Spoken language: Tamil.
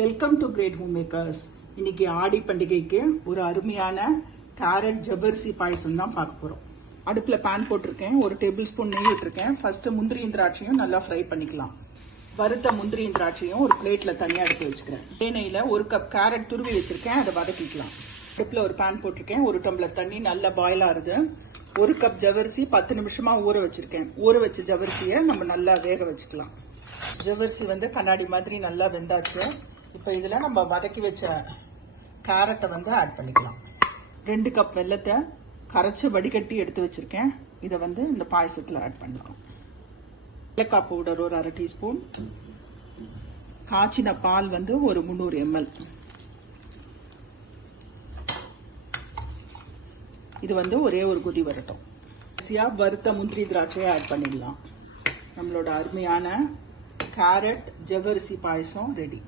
Welcome to great home makers. இன்னைக்கு ஆடி பண்டிகைக்கு ஒரு அருமையான கேரட் ஜவ்வரிசி பாயசம் தான் பார்க்க போறோம். அடுப்புல பேன் போட்டிருக்கேன். 1 டேபிள் ஸ்பூன் நெய் விட்டுருக்கேன். ஃபர்ஸ்ட் முந்திரியும் திராட்சையும் நல்லா ஃப்ரை பண்ணிக்கலாம். வறுத்த முந்திரியும் திராட்சையும் ஒரு பிளேட்ல தனியா எடுத்து வச்சுக்கிறேன். நெய்ல 1 கப் கேரட் துருவி வச்சிருக்கேன். அதை வதக்கிக்கலாம். அடுப்புல ஒரு பேன் போட்டிருக்கேன். 1 டம்ளர் தண்ணி நல்லா பாயில் ஆகுது. 1 கப் ஜவ்வரிசி 10 நிமிஷமா ஊற வச்சிருக்கேன். ஊற வச்ச ஜவ்வரிசியை நம்ம நல்லா வேக வச்சுக்கலாம். ஜவ்வரிசி கண்ணாடி மாதிரி நல்லா வெந்தாச்சு. இப்போ இதுல நம்ம வதக்கி வச்ச கேரட்டை ஆட் பண்ணிக்கலாம். 2 கப் வெல்லத்தை கரைச்சு வடிகட்டி எடுத்து வச்சிருக்கேன். இதை இந்த பாயசத்துல ஆட் பண்ணலாம். ஏலக்காய் பவுடர் ஒரு 1/2 டீஸ்பூன், காய்ச்சின பால் ஒரு 300 ml. இது ஒரே ஒரு கொதி வரட்டும். வறுத்த முந்திரி திராட்சையை ஆட் பண்ணிடலாம். நம்மளோட அருமையான கேரட் ஜவ்வரிசி பாயசம் ரெடி.